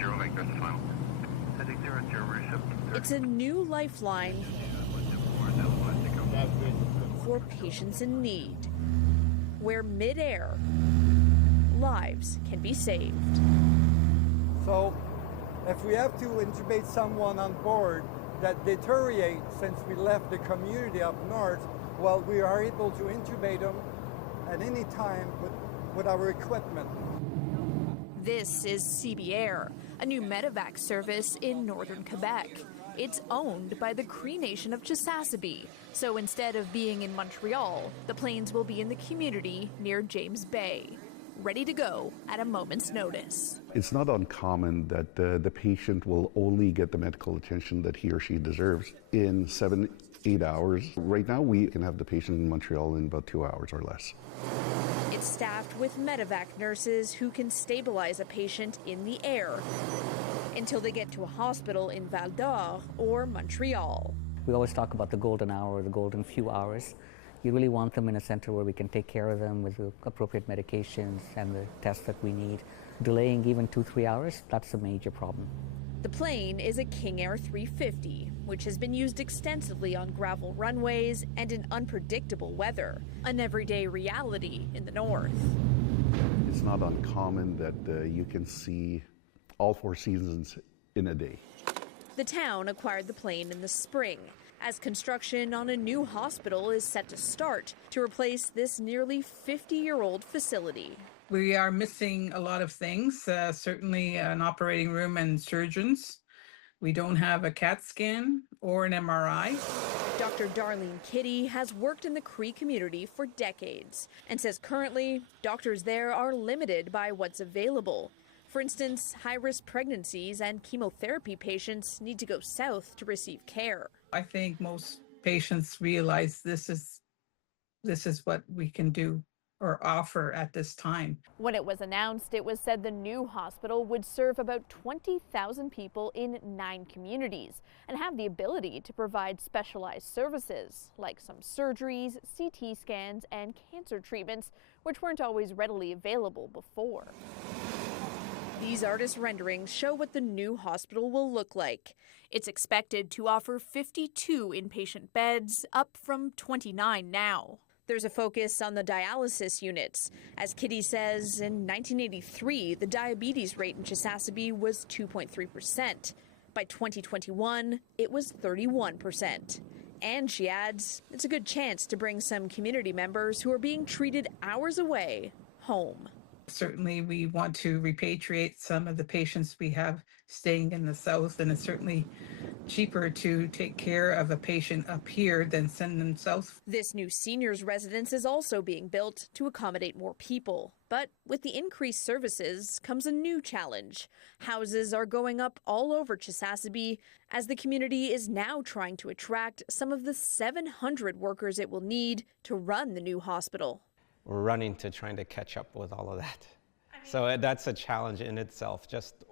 0, make this final. Heading 0, receive. It's a new lifeline for patients in need, where mid-air lives can be saved. So if we have to intubate someone on board that deteriorates since we left the community up north, well, we are able to intubate them at any time with our equipment. This is Sibi Air, a new medevac service in northern Quebec. It's owned by the Cree Nation of Chisasibi. So instead of being in Montreal, the planes will be in the community near James Bay, ready to go at a moment's notice. It's not uncommon that the patient will only get the medical attention that he or she deserves in 7-8 hours. Right now, we can have the patient in Montreal in about 2 hours or less. It's staffed with medevac nurses who can stabilize a patient in the air until they get to a hospital in Val d'Or or Montreal. We always talk about the golden hour or the golden few hours. You really want them in a center where we can take care of them with the appropriate medications and the tests that we need. Delaying even 2-3 hours, that's a major problem. The plane is a King Air 350, which has been used extensively on gravel runways and in unpredictable weather, an everyday reality in the north. It's not uncommon that you can see all 4 seasons in a day. The town acquired the plane in the spring, as construction on a new hospital is set to start to replace this nearly 50-year-old facility. We are missing a lot of things, certainly an operating room and surgeons. We don't have a CAT scan or an MRI. Dr. Darlene Kitty has worked in the Cree community for decades and says currently doctors there are limited by what's available. For instance, high-risk pregnancies and chemotherapy patients need to go south to receive care. I think most patients realize this is what we can do or offer at this time. When it was announced, it was said the new hospital would serve about 20,000 people in 9 communities and have the ability to provide specialized services like some surgeries, CT scans, and cancer treatments, which weren't always readily available before. These artist renderings show what the new hospital will look like. It's expected to offer 52 inpatient beds, up from 29 now. There's a focus on the dialysis units. As Kitty says, in 1983, the diabetes rate in Chisasibi was 2.3%. By 2021, it was 31%. And she adds, it's a good chance to bring some community members who are being treated hours away home. Certainly, we want to repatriate some of the patients we have staying in the south, and it's certainly cheaper to take care of a patient up here than send them south. This new seniors residence is also being built to accommodate more people. But with the increased services comes a new challenge. Houses are going up all over Chisasibi as the community is now trying to attract some of the 700 workers it will need to run the new hospital. We're running to trying to catch up with all of that. So that's a challenge in itself.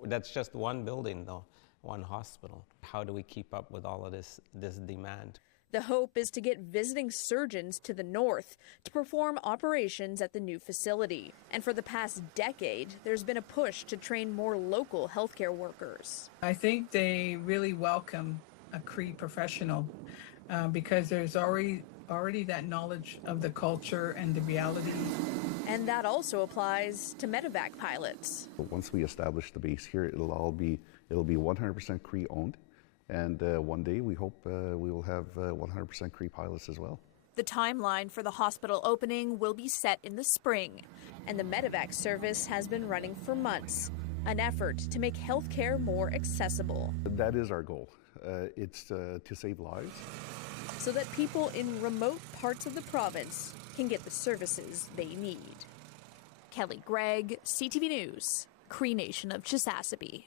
That's just one building, though, one hospital. How do we keep up with all of this demand? The hope is to get visiting surgeons to the north to perform operations at the new facility. And for the past decade, there's been a push to train more local healthcare workers. I think they really welcome a Cree professional because there's already that knowledge of the culture and the reality. And that also applies to medevac pilots. Once we establish the base here, it'll be 100% Cree owned, and one day we hope we will have 100% Cree pilots as well. The timeline for the hospital opening will be set in the spring, and the medevac service has been running for months, an effort to make healthcare more accessible. That is our goal. It's to save lives, so that people in remote parts of the province can get the services they need. Kelly Gregg, CTV News, Cree Nation of Chisasibi.